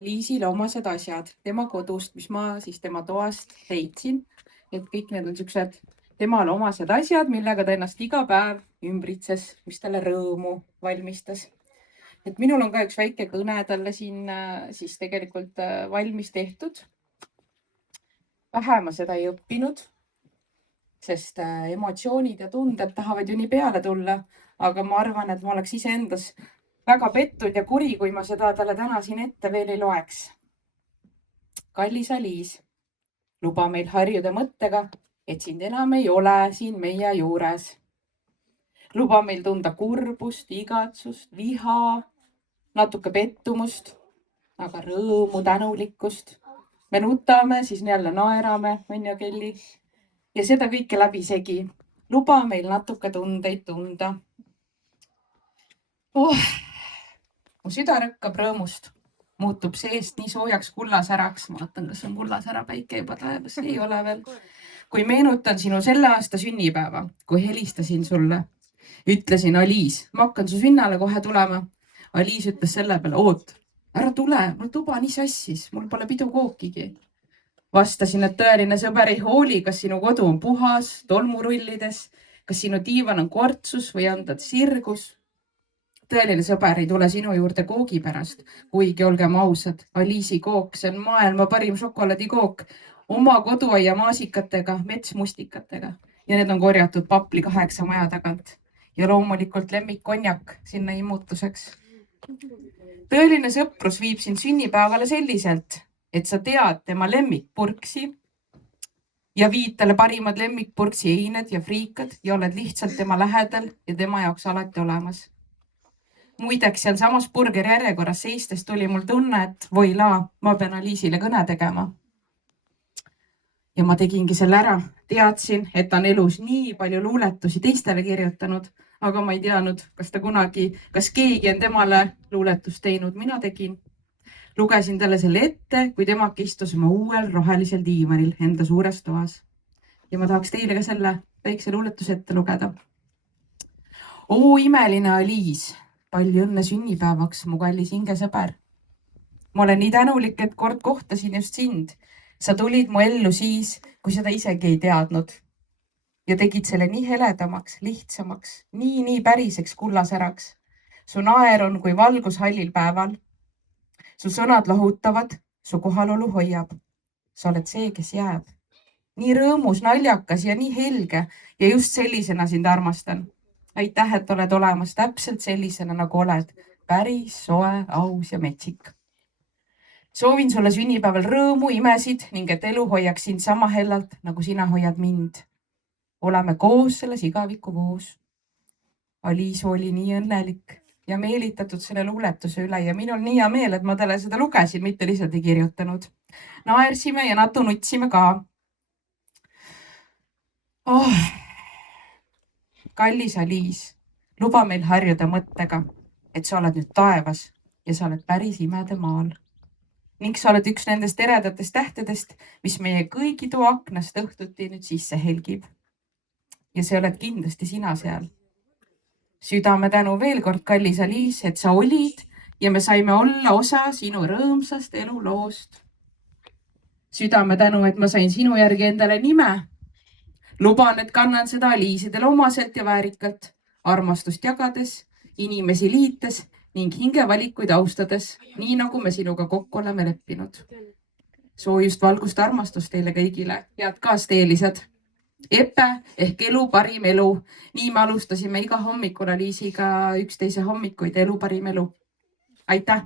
Liisile omased asjad tema kodust, mis ma siis tema toast leidsin. Et kõik need on siuksed temale omased asjad, millega ta ennast iga päev ümbritses, mis talle rõõmu valmistas. Et minul on ka üks väike kõne talle siin siis tegelikult valmis tehtud. Vähe ma seda ei õppinud, sest emotsioonid ja tunded tahavad ju nii peale tulla, aga ma arvan, et ma oleks iseendas väga pettunud ja kuri, kui ma seda talle täna siin ette veel ei loeks. Kallis Aliis, luba meil harjuda mõttega, et sind enam ei ole siin meie juures. Luba meil tunda kurbust, igatsust, viha, natuke pettumust, aga rõõmu, tänulikkust. Me nutame, siis jälle naerame, on ju, Kelly? Ja seda kõike läbisegi. Luba meil natuke tundeid tunda. Mu süda rõkkab rõõmust. Muutub seest nii soojaks kullasäraks. Ma vaatan, kas on kullasära päike juba taevas. Ei ole veel. Kui meenutan sinu selle aasta sünnipäeva, kui helistasin sulle, ütlesin, Aliis, ma hakkan su sünnale kohe tulema. Aliis ütles selle peale, oot, ära tule, mul tuba nii sassis, mul pole pidu kookigi. Vastasin, et tõeline sõber ei hooli, kas sinu kodu on puhas, tolmurullides, kas sinu diivan on kortsus või on ta sirgus. Tõeline sõber ei tule sinu juurde koogi pärast, kuigi olgem ausad, Aliisi kook, see on maailma parim šokolaadikook, oma koduaia maasikatega, metsmustikatega ja need on korjatud Papli 8 maja tagant ja loomulikult lemmikkonjak sinna immutuseks. Tõeline sõprus viib sind sünnipäevale selliselt, et sa tead tema lemmikpurksi ja viid talle parimad lemmikpurksi eined ja friikad ja oled lihtsalt tema lähedal ja tema jaoks alati olemas. Muideks seal samas burgeri järjekorras seistes tuli mul tunne, et voila, ma pean Aliisile kõne tegema. Ja ma tegingi selle ära. Teadsin, et ta on elus nii palju luuletusi teistele kirjutanud, aga ma ei teadnud, kas keegi on temale luuletust teinud. Mina tegin. Lugesin talle selle ette, kui temaki istus oma uuel rohelisel diivanil enda suures toas. Ja ma tahaks teile ka selle väikse luuletuse ette lugeda. Oo imeline Aliis, palju õnne sünnipäevaks, mu kallis hingesõber. Ma olen nii tänulik, et kord kohtasin just sind. Sa tulid mu ellu siis, kui seda isegi ei teadnud. Ja tegid selle nii heledamaks, lihtsamaks, nii päriseks kullasäraks. Su naer on kui valgus hallil päeval. Su sõnad lohutavad, su kohalolu hoiab. Sa oled see, kes jääb. Nii rõõmus, naljakas ja nii helge ja just sellisena sind armastan. Aitäh, et oled olemas täpselt sellisena, nagu oled. Päris, soe, aus ja metsik. Soovin sulle sünnipäeval rõõmu, imesid ning et elu hoiaks sind sama hellalt, nagu sina hoiad mind. Oleme koos selles igaviku koos. Aliis oli nii õnnelik ja meelitatud selle luuletuse üle ja minul nii hea meel, et ma talle seda lugesin, mitte lihtsalt ei kirjutanud. Naersime ja natu nutsime ka. Kallis Aliis, luba meil harjuda mõttega, et sa oled nüüd taevas ja sa oled päris imede maal. Ning sa oled üks nendest eredatest tähtedest, mis meie kõigi too aknast õhtuti nüüd sisse helgib. Ja see oled kindlasti sina seal. Südame tänu veel kord, kallis Aliis, et sa olid ja me saime olla osa sinu rõõmsast eluloost. Südame tänu, et ma sain sinu järgi endale nime. Luban, et kannan seda Aliisidele omaselt ja väärikalt, armastust jagades, inimesi liites ning hingevalikuid austades, nii nagu me sinuga kokku oleme leppinud. Soojust, valgust, armastust teile kõigile, head kaasteelised. Epe ehk elu parim elu. Nii me alustasime iga hommikul Aliisiga üksteise hommikuid, elu parim elu. Aitäh!